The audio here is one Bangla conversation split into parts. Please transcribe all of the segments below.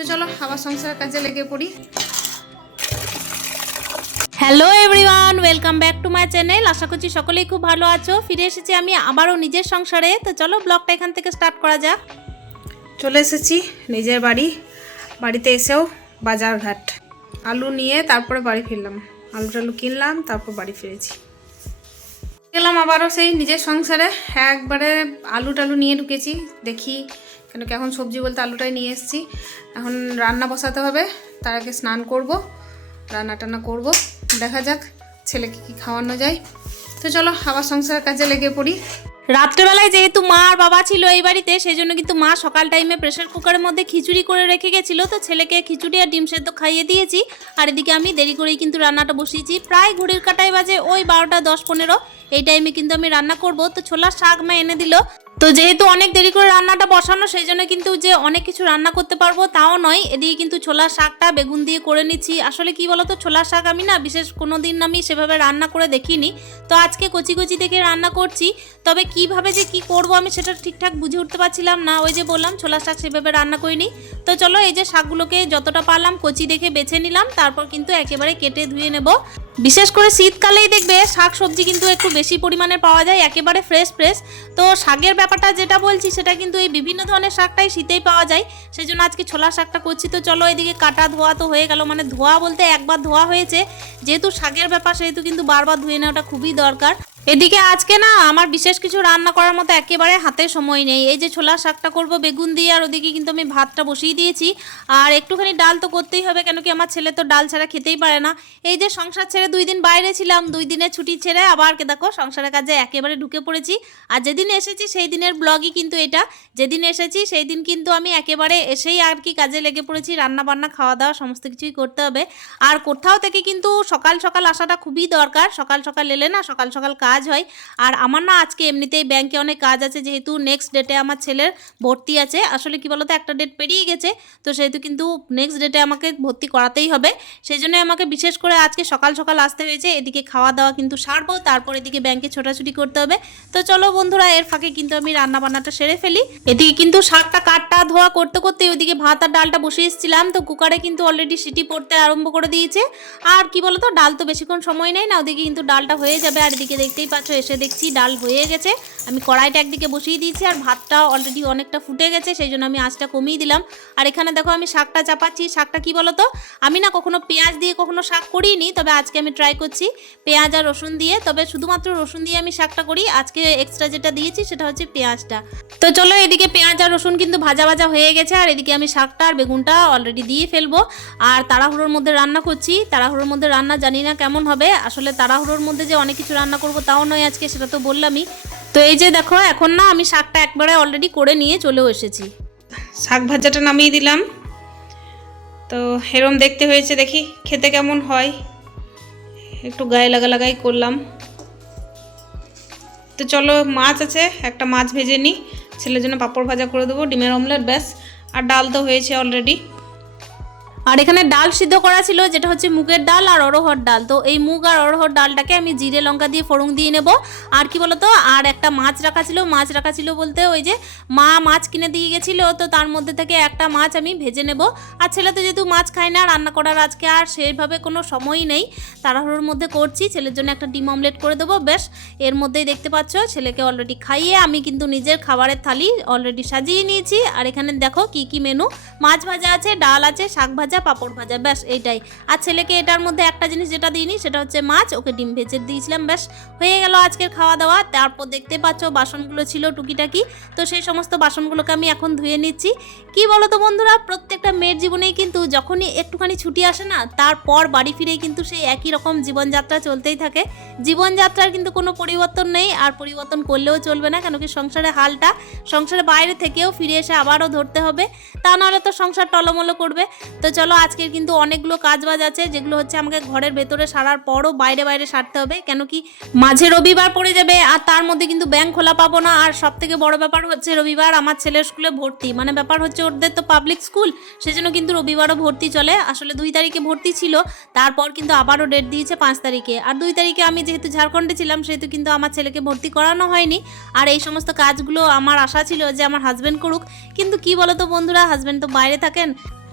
তো চলো আবার সংসারের কাজে লেগে পড়ি। Hello everyone welcome back to my channel আশা করছি সকলেই খুব ভালো আছো। ফিরে এসেছি আমি আবারও নিজের সংসারে। তো চলো ব্লগটা এখান থেকে স্টার্ট করা যাক। চলে এসেছি নিজের বাড়ি। বাড়িতে এসেও বাজারঘাট। আলু নিয়ে তারপরে বাড়ি ফিরলাম। আলু টালু কিনলাম তারপর বাড়ি ফিরেছি। গেলাম আবারও সেই নিজের সংসারে। একবারে আলু টালু নিয়ে ঢুকেছি। দেখি কেন কি এখন সবজি বলতে আলুটাই নিয়ে এসেছি। এখন রান্না বসাতে হবে, তার আগে স্নান করব, রান্না টান্না করব, দেখা যাক ছেলেকে কি খাওয়ানো যায়। তো চলো, আবার সংসারের কাজে লেগে পড়ি। রাত্রেবেলায় যেহেতু মা আর বাবা ছিল এই বাড়িতে সেই জন্য কিন্তু মা সকাল টাইমে প্রেশার কুকারের মধ্যে খিচুড়ি করে রেখে গেছিল। তো ছেলেকে খিচুড়ি আর ডিম সেদ্ধ খাইয়ে দিয়েছি। আর এদিকে আমি দেরি করেই কিন্তু রান্নাটা বসিয়েছি। প্রায় ঘড়ির কাটায় বাজে ওই বারোটা দশ পনেরো, এই টাইমে কিন্তু আমি রান্না করব। তো ছোলার শাক মা এনে দিল। তো যেহেতু অনেক দেরি করে রান্নাটা বসানো, সেই জন্য কিন্তু যে অনেক কিছু রান্না করতে পারব তাও নয়। এদিকে কিন্তু ছোলার শাকটা বেগুন দিয়ে করে নিচ্ছি। আসলে কি বলতো, ছোলার শাক আমি না বিশেষ কোনো দিন আমি সেভাবে রান্না করে দেখিনি। তো আজকে কচি কচি দেখে রান্না করছি। তবে কীভাবে যে কি করব আমি সেটা ঠিকঠাক বুঝে উঠতে পারছিলাম না। ওই যে বললাম, ছোলার শাক সেভাবে রান্না করিনি। তো চলো এই যে শাকগুলোকে যতটা পারলাম কচি দেখে বেছে নিলাম। তারপর কিন্তু একেবারে কেটে ধুয়ে নেব। বিশেষ করে শীতকালেই দেখবে শাক সবজি কিন্তু একটু বেশি পরিমাণে পাওয়া যায়, একেবারে ফ্রেশ ফ্রেশ তো শাকের ব্যাপারটা যেটা বলছি সেটা কিন্তু এই বিভিন্ন ধরনের শাকটাই শীতেই পাওয়া যায়। সেই জন্য আজকে ছোলা শাকটা করছি। তো চলো এদিকে কাটা ধোয়া তো হয়ে গেল। মানে ধোয়া বলতে একবার ধোয়া হয়েছে। যেহেতু শাকের ব্যাপার, সেহেতু কিন্তু বারবার ধুয়ে নেওয়াটা খুবই দরকার। এদিকে আজকে না আমার বিশেষ কিছু রান্না করার মতো একেবারে হাতে সময় নেই। এই যে ছোলা শাকটা করব, বেগুন দিয়ে, আর ওদিকে কিন্তু আমি ভাতটা বসিয়ে দিয়েছি। আর একটুখানি ডাল তো করতেই হবে, কেন কি আমার ছেলে তো ডাল ছাড়া খেতেই পারে না। এই যে সংসার ছেড়ে দুই দিন বাইরে ছিলাম, দুই দিনের ছুটি ছেড়ে আবার কে দেখো সংসারের কাজে একেবারে ঢুকে পড়েছি। আর যেদিন এসেছি সেই দিনের ব্লগই কিন্তু এটা। যেদিন এসেছি সেই দিন কিন্তু আমি একেবারে এসেই আর কি কাজে লেগে পড়েছি। রান্না বান্না, খাওয়া দাওয়া, সমস্ত কিছুই করতে হবে। আর কোথাও থেকে কিন্তু সকাল সকাল আসাটা খুবই দরকার। সকাল সকাল এলে না সকাল সকাল কাজ হয়। আর আমার না আজকে এমনিতেই ব্যাংকে অনেক কাজ আছে, যেহেতু নেক্সট ডেটে আমার ছেলের ভর্তি আছে। আসলে কি বলতো, একটা ডেট পেরিয়ে গেছে, তো সেহেতু কিন্তু নেক্সট ডেটে আমাকে ভর্তি করাতেই হবে। সেই জন্য আমাকে বিশেষ করে আজকে সকাল সকাল আসতে হয়েছে, এদিকে খাওয়া দাওয়া কিন্তু সারবো, তারপর এদিকে ব্যাংকে ছোটাছুটি করতে হবে। তো চলো বন্ধুরা, এর ফাঁকে কিন্তু আমি রান্না বান্নাটা সেরে ফেলি। এদিকে কিন্তু শাকটা কাটটা ধোয়া করতে করতে ওইদিকে ভাত আর ডালটা বসিয়ে এসেছিলাম, তো কুকারে কিন্তু অলরেডি সিটি পড়তে আরম্ভ করে দিয়েছে। আর কি বলতো, ডাল তো বেশিক্ষণ সময় নেই না, ওদিকে কিন্তু ডালটা হয়ে যাবে, আর এদিকে দেখতেই পাচ্ছ, এসে দেখছি ডাল হয়ে গেছে। আমি কড়াইটা একদিকে বসিয়ে দিয়েছি আর ভাতটা অলরেডি অনেকটা ফুটে গেছে, সেই জন্য আমি আঁচটা কমিয়ে দিলাম। আর এখানে দেখো আমি শাকটা চাপাচ্ছি, শাকটা কি বলতো? আমি না কখনো পেঁয়াজ দিয়ে কখনো শাক করিনি, তবে আজকে আমি ট্রাই করছি পেঁয়াজ আর রসুন দিয়ে। তবে শুধুমাত্র রসুন দিয়ে আমি শাকটা করি, আজকে এক্সট্রা যেটা দিয়েছি সেটা হচ্ছে পেঁয়াজটা। তো চলো এদিকে পেঁয়াজ আর রসুন কিন্তু ভাজা ভাজা হয়ে গেছে, আর এদিকে আমি শাকটা আর বেগুনটা অলরেডি দিয়ে ফেলব। আর তাড়াহুড়োর মধ্যে রান্না করছি, তাড়াহুড়োর মধ্যে রান্না জানি না কেমন হবে, আসলে তাড়াহুড়োর মধ্যে যে অনেক কিছু রান্না করব তাও নয় আজকে, সেটা তো বললামই। তো এই যে দেখো, এখন না আমি শাকটা একবারে অলরেডি করে নিয়ে চলেও এসেছি। শাক ভাজাটা নামিয়ে দিলাম। তো এরম দেখতে হয়েছে, দেখি খেতে কেমন হয়। একটু গায়ে লাগা লাগাই করলাম। তো চলো, মাছ আছে, একটা মাছ ভেজে নিই। ছেলের জন্য পাঁপড় ভাজা করে দেবো, ডিমের অমলেট ব্যাস। আর ডাল তো হয়েছে অলরেডি আর এখানে ডাল সিদ্ধ করা ছিল, যেটা হচ্ছে মুগের ডাল আর অরহর ডাল। তো এই মুগ আর অরহর ডালটাকে আমি জিরে লঙ্কা দিয়ে ফোড়ন দিয়ে নেব। আর কি বলতো, আর একটা মাছ রাখা ছিল, মাছ রাখা ছিল বলতে ওই যে মা মাছ কিনে দিয়ে গেছিল, তো তার মধ্যে থেকে একটা মাছ আমি ভেজে নেব। আর ছেলে তো যেহেতু মাছ খায় না, রান্না করার আজকে আর সেইভাবে কোনো সময়ই নেই। তাড়াহুড়োর মধ্যে করছি, ছেলের জন্য একটা ডিম অমলেট করে দেবো বেশ এর মধ্যেই দেখতে পাচ্ছ, ছেলেকে অলরেডি খাইয়ে আমি কিন্তু নিজের খাবারের থালি অলরেডি সাজিয়ে নিয়েছি। আর এখানে দেখো কি কি মেনু মাছ ভাজা আছে, ডাল আছে, শাক ভাজা পাঁপড় ভাজা, ব্যাস এইটাই। আর ছেলেকে এটার মধ্যে একটা জিনিস যেটা দিইনি, সেটা হচ্ছে মাছ, ওকে ডিম ভেজে দিয়েছিলাম, ব্যাস হয়ে গেল আজকের খাওয়া দাওয়া। তারপর দেখতে পাচ্ছ বাসনগুলো ছিল টুকিটাকি। তো সেই সমস্ত বাসনগুলোকে আমি এখন ধুয়ে নিচ্ছি। কি বলো তো বন্ধুরা, প্রত্যেকটা মেয়ের জীবনেই কিন্তু যখনই একটুখানি ছুটি আসে না, তারপর বাড়ি ফিরেই কিন্তু সেই একই রকম জীবনযাত্রা চলতেই থাকে। জীবনযাত্রার কিন্তু কোনো পরিবর্তন নেই, আর পরিবর্তন করলেও চলবে না কেন কি সংসারের হালটা সংসারের বাইরে থেকেও ফিরে এসে আবারও ধরতে হবে। তা নাহলে তো সংসার টলমলো করবে। তো চলো, আজকের কিন্তু অনেকগুলো কাজ বাজ আছে, যেগুলো হচ্ছে আমাকে ঘরের ভেতরে সারার পরও বাইরে বাইরে সারতে হবে, কেন কি মাঝে রবিবার পড়ে যাবে আর তার মধ্যে কিন্তু ব্যাংক খোলা পাবো না। আর সব থেকে বড় ব্যাপার হচ্ছে রবিবার আমার ছেলের স্কুলে ভর্তি মানে ব্যাপার হচ্ছে ওদের তো পাবলিক স্কুল সেজন্য কিন্তু রবিবারও ভর্তি চলে। আসলে দুই তারিখে ভর্তি ছিল, তারপর কিন্তু আবারও ডেট দিয়েছে পাঁচ তারিখে। আর দুই তারিখে আমি যেহেতু ঝাড়খণ্ডে ছিলাম, সেহেতু কিন্তু আমার ছেলেকে ভর্তি করানো হয়নি। আর এই সমস্ত কাজগুলো আমার আশা ছিল যে আমার হাজব্যান্ড করুক। কিন্তু কি বলতো বন্ধুরা হাজব্যান্ড তো বাইরে থাকেন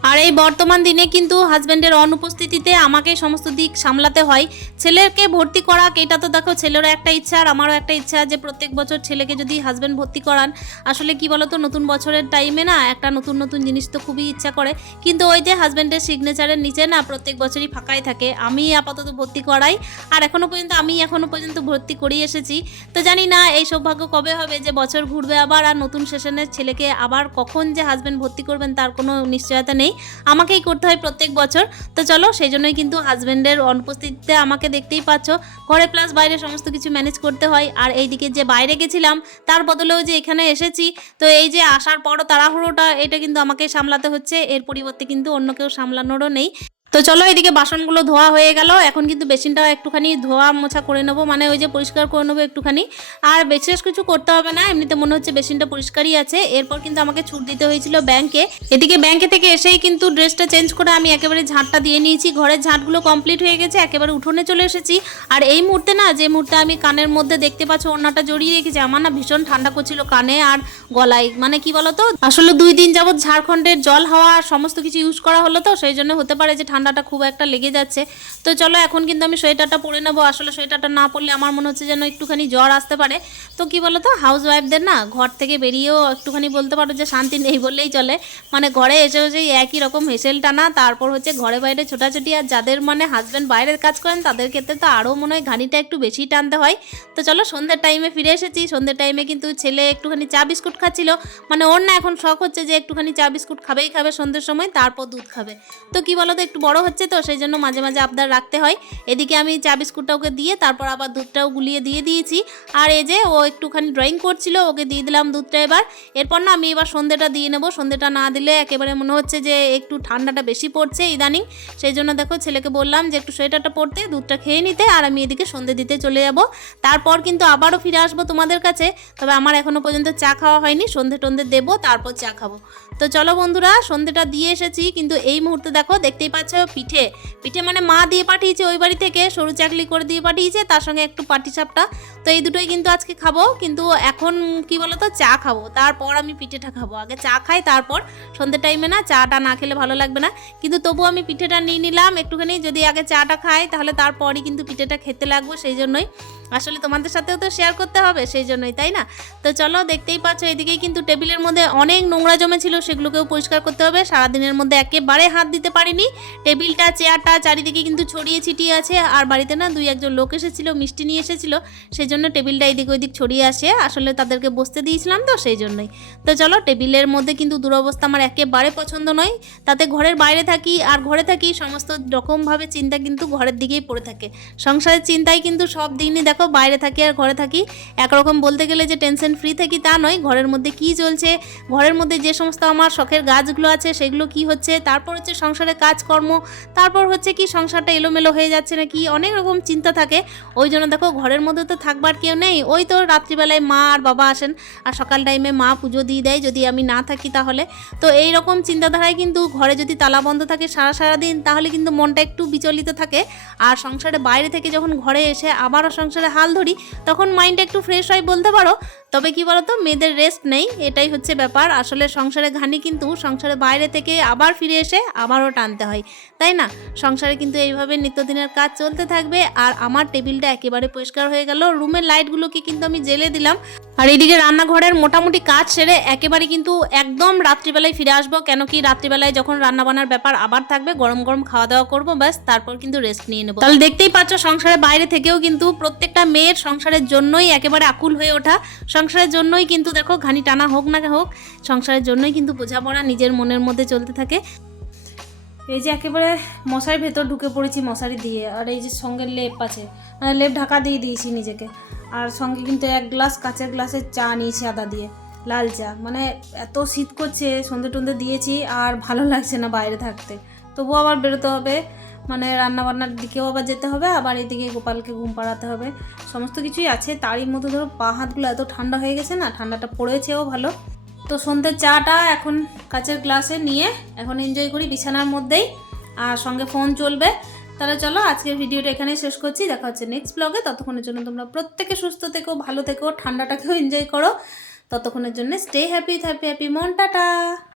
আর এই বর্তমান দিনে কিন্তু হাজব্যান্ডের অনুপস্থিতিতে আমাকে সমস্ত দিক সামলাতে হয়। ছেলেকে ভর্তি করা এটা তো দেখো ছেলেরও একটা ইচ্ছা আর আমারও একটা ইচ্ছা যে প্রত্যেক বছর ছেলেকে যদি হাজব্যান্ড ভর্তি করান। আসলে কি বলতো, নতুন বছরের টাইমে না একটা নতুন নতুন জিনিস তো খুবই ইচ্ছা করে। কিন্তু ওই যে হাজব্যান্ডের সিগনেচারের নিচে না প্রত্যেক বছরই ফাঁকাই থাকে। আমি আপাতত ভর্তি করাই আর এখনও পর্যন্ত আমি এখনও পর্যন্ত ভর্তি করিয়ে এসেছি। তো জানি না এই সৌভাগ্য কবে হবে যে বছর ঘুরবে আবার আর নতুন সেশনের ছেলেকে আবার কখন যে হাজব্যান্ড ভর্তি করবেন তার কোনো নিশ্চয়তা নেই। আমাকেই করতে হয় প্রত্যেক বছর। তো চলো, সেই জন্যই কিন্তু হাজব্যান্ডের অনুপস্থিতিতে আমাকে দেখতেই পাচ্ছ। ঘরে প্লাস বাইরে সমস্ত কিছু ম্যানেজ করতে হয়। আর এইদিকে যে বাইরে গেছিলাম, তার বদলেও যে এখানে এসেছি, তো এই যে আসার পরও তাড়াহুড়োটা, এটা কিন্তু আমাকে সামলাতে হচ্ছে। এর পরিবর্তে কিন্তু অন্য কেউ সামলানোরও নেই। তো চলো এদিকে বাসনগুলো ধোয়া হয়ে গেল। এখন কিন্তু বেসিনটা একটুখানি ধোয়া মোছা করে নেব। মানে ওই যে পরিষ্কার করে নেব একটুখানি। আর বিশেষ কিছু করতে হবে না। এমনিতে মনে হচ্ছে বেসিনটা পরিষ্কারই আছে। এরপর কিন্তু আমাকে ছুট দিতে হয়েছিল ব্যাংকে। এদিকে ব্যাংকে থেকে এসেই কিন্তু ড্রেসটা চেঞ্জ করে আমি একেবারে ঝাঁটটা দিয়ে নিয়েছি। ঘরের ঝাঁটগুলো কমপ্লিট হয়ে গেছে। একেবারে উঠোনে চলে এসেছি। আর এই মুহূর্তে না, যে মুহূর্তে আমি কানের মধ্যে দেখতে পাচ্ছ, ওড়নাটা জড়িয়ে রেখেছি। আমার না ভীষণ ঠান্ডা করছিল কানে আর গলায়। মানে কি বলতো? আসলে দুই দিন যাবৎ ঝাড়খণ্ডের জল হাওয়া সমস্ত কিছু ইউজ করা হলো তো, সেই জন্য হতে পারে যে ঠান্ডাটা খুব একটা লেগে যাচ্ছে। তো চলো এখন কিন্তু আমি সোয়েটারটা পরে নেব। আসলে সোয়েটারটা না পরলে আমার মনে হচ্ছে যেন একটুখানি জ্বর আসতে পারে। তো কি বলতো হাউস ওয়াইফদের না ঘর থেকে বেরিয়েও একটুখানি বলতে পারো যে শান্তি নেই বললেই চলে। মানে ঘরে এসে এসে একই রকম হেসেল টানা তারপর হচ্ছে ঘরে বাইরে ছোটাছুটি। আর যাদের মানে হাজব্যান্ড বাইরের কাজ করেন, তাদের ক্ষেত্রে তো আরও মনে হয় ঘানিটা একটু বেশি টানতে হয়। তো চলো সন্ধ্যের টাইমে ফিরে এসেছি। সন্ধ্যের টাইমে কিন্তু ছেলে একটুখানি চা বিস্কুট খাচ্ছিল। মানে ওর না এখন শখ হচ্ছে যে একটুখানি চা বিস্কুট খাবেই খাবে সন্ধ্যের সময়, তারপর দুধ খাবে। তো কি বলো তো একটু বড় হচ্ছে তো, সেই জন্য মাঝে মাঝে আবদার রাখতে হয়। এদিকে আমি চা বিস্কুটটা ওকে দিয়ে, তারপর আবার দুধটাও গুলিয়ে দিয়ে দিয়েছি। আর এই যে ও একটুখানি ড্রয়িং করছিল, ওকে দিয়ে দিলাম দুধটা এবার। এরপর না আমি এবার সন্ধ্যেটা দিয়ে নেব। সন্ধ্যেটা না দিলে একেবারে মনে হচ্ছে যে একটু ঠান্ডাটা বেশি পড়ছে ইদানিং। সেই জন্য দেখো ছেলেকে বললাম যে একটু সোয়েটারটা পরতে, দুধটা খেয়ে নিতে, আর আমি এদিকে সন্ধে দিতে চলে যাব। তারপর কিন্তু আবারও ফিরে আসব তোমাদের কাছে। তবে আমার এখনও পর্যন্ত চা খাওয়া হয়নি, সন্ধে টন্ধে দেবো, তারপর চা খাব। তো চলো বন্ধুরা সন্ধেটা দিয়ে এসেছি। কিন্তু এই মুহূর্তে দেখো, দেখতেই পাচ্ছ পিঠে। পিঠে মানে মা দিয়ে পাঠিয়েছে, ওই বাড়ি থেকে সরু চাকলি করে দিয়ে পাঠিয়েছে, তার সঙ্গে একটু পাটি সাপটা। তো এই দুটোই কিন্তু আজকে খাব, কিন্তু এখন কি বলতো, চা খাব। তারপর আমি পিঠেটা খাব। আগে চা খাই, তারপর সন্ধ্যে টাইমে না চাটা না খেলে ভালো লাগবে না। কিন্তু তবু আমি পিঠেটা নিয়ে নিলাম একটুখানি, যদি আগে চাটা খাই তাহলে তারপরই কিন্তু পিঠেটা খেতে লাগবো, সেই জন্যই। আসলে তোমাদের সাথেও তো শেয়ার করতে হবে, সেই জন্যই, তাই না? তো চলো, দেখতেই পাচ্ছ, এদিকে কিন্তু টেবিলের মধ্যে অনেক নোংরা জমেছিল, সেগুলোকেও পরিষ্কার করতে হবে। সারাদিনের মধ্যে একেবারে হাত দিতে পারিনি। টেবিলটা, চেয়ারটা চারিদিকে কিন্তু ছড়িয়ে ছিটিয়ে আছে। আর বাড়িতে না দুই একজন লোক এসেছিল, মিষ্টি নিয়ে এসেছিল। সেই জন্য টেবিলটা এদিক ওইদিক ছড়িয়ে আসে। আসলে তাদেরকে বসতে দিয়েছিলাম তো সেই জন্যই। তো চলো, টেবিলের মধ্যে কিন্তু দুরবস্থা আমার একেবারে পছন্দ নয়। তাতে ঘরের বাইরে থাকি আর ঘরে থাকি সমস্ত রকমভাবে চিন্তা কিন্তু ঘরের দিকেই পড়ে থাকে। সংসারের চিন্তায় কিন্তু সব দিনই দেখো, বাইরে থাকি আর ঘরে থাকি। একরকম বলতে গেলে যে টেনশন ফ্রি থাকি তা নয়, ঘরের মধ্যে কি চলছে, ঘরের মধ্যে যে সমস্ত আমার শখের গাছগুলো আছে, সেগুলো কি হচ্ছে, তারপর হচ্ছে সংসারে কাজকর্ম তারপর হচ্ছে কি সংসারটা এলোমেলো হয়ে যাচ্ছে নাকি? অনেক রকম চিন্তা থাকে। ওই জন্য দেখো ঘরের মধ্যে তো থাকবার কেউ নেই। ওই তো রাত্রিবেলায় মা আর বাবা আসেন আর সকাল টাইমে মা পুজো দিয়ে দেয়। যদি আমি না থাকি তাহলে। তো এই রকম চিন্তাধারায় কিন্তু ঘরে যদি তালা বন্ধ থাকে সারা সারা দিন তাহলে কিন্তু মনটা একটু বিচলিত থাকে। আর সংসারে বাইরে থেকে যখন ঘরে এসে আবারও সংসারে হাল ধরি, তখন মাইন্ডটা একটু ফ্রেশ হয় বলতে পারো। তবে কি বলতো, মেয়েদের রেস্ট নেই, এটাই হচ্ছে ব্যাপার। আসলে সংসারে ঘানি কিন্তু সংসারে বাইরে থেকে আবার ফিরে এসে আবারও টানতে হয়, তাই না? সংসারে কিন্তু এইভাবে নিত্যদিনের কাজ চলতে থাকবে। আর আমার টেবিলটা একেবারে পরিষ্কার হয়ে গেল। রুমের লাইটগুলোকে কিন্তু আমি জেলে দিলাম। আর এদিকে রান্নাঘরের মোটামুটি কাজ সেরে একেবারে কিন্তু একদম রাত্রিবেলায় ফিরে আসব। কেন কি রাত্রিবেলায় যখন রান্না বান্নার ব্যাপার আবার থাকবে, গরম গরম খাওয়া দাওয়া করব, ব্যাস, তারপর কিন্তু রেস্ট নিয়ে নেব। তাহলে দেখতেই পাচ্ছ সংসারের বাইরে থেকেও কিন্তু প্রত্যেকটা মেয়ের সংসারের জন্যই একেবারে আকুল হয়ে ওঠা। সংসারের জন্যই কিন্তু দেখো ঘানি টানা হোক না হোক, সংসারের জন্যই কিন্তু বোঝাপড়া নিজের মনের মধ্যে চলতে থাকে। এই যে একেবারে মশারির ভেতর ঢুকে পড়েছি মশারি দিয়ে, আর এই যে সঙ্গে লেপ আছে মানে লেপ ঢাকা দিয়ে দিয়েছি নিজেকে। আর সঙ্গে কিন্তু এক গ্লাস কাঁচের গ্লাসের চা নিয়েছি আদা দিয়ে, লাল চা। মানে এত শীত করছে, সন্ধে টন্ধে দিয়েছি আর ভালো লাগছে না বাইরে থাকতে। তবুও আবার বেরোতে হবে মানে রান্নাবান্নার দিকেও আবার যেতে হবে, আবার এদিকে গোপালকে ঘুম পাড়াতে হবে। সমস্ত কিছুই আছে, তারই মধ্যে ধরো পা হাতগুলো এত ঠান্ডা হয়ে গেছে না, ঠান্ডাটা পড়েছেও ভালো। তো সন্ধ্যের চাটা এখন কাচের গ্লাসে নিয়ে এখন এনজয় করি বিছানার মধ্যেই, আর সঙ্গে ফোন চলবে। তাহলে চলো আজকের ভিডিওটা এখানে শেষ করছি। দেখা হচ্ছে নেক্সট ব্লগে ততক্ষণের জন্য তোমরা প্রত্যেকে সুস্থ থেকো, ভালো থেকো, ঠান্ডাটাকেও এনজয় করো। ততক্ষণের জন্য স্টে হ্যাপি হ্যাপি হ্যাপি মন, টাটা।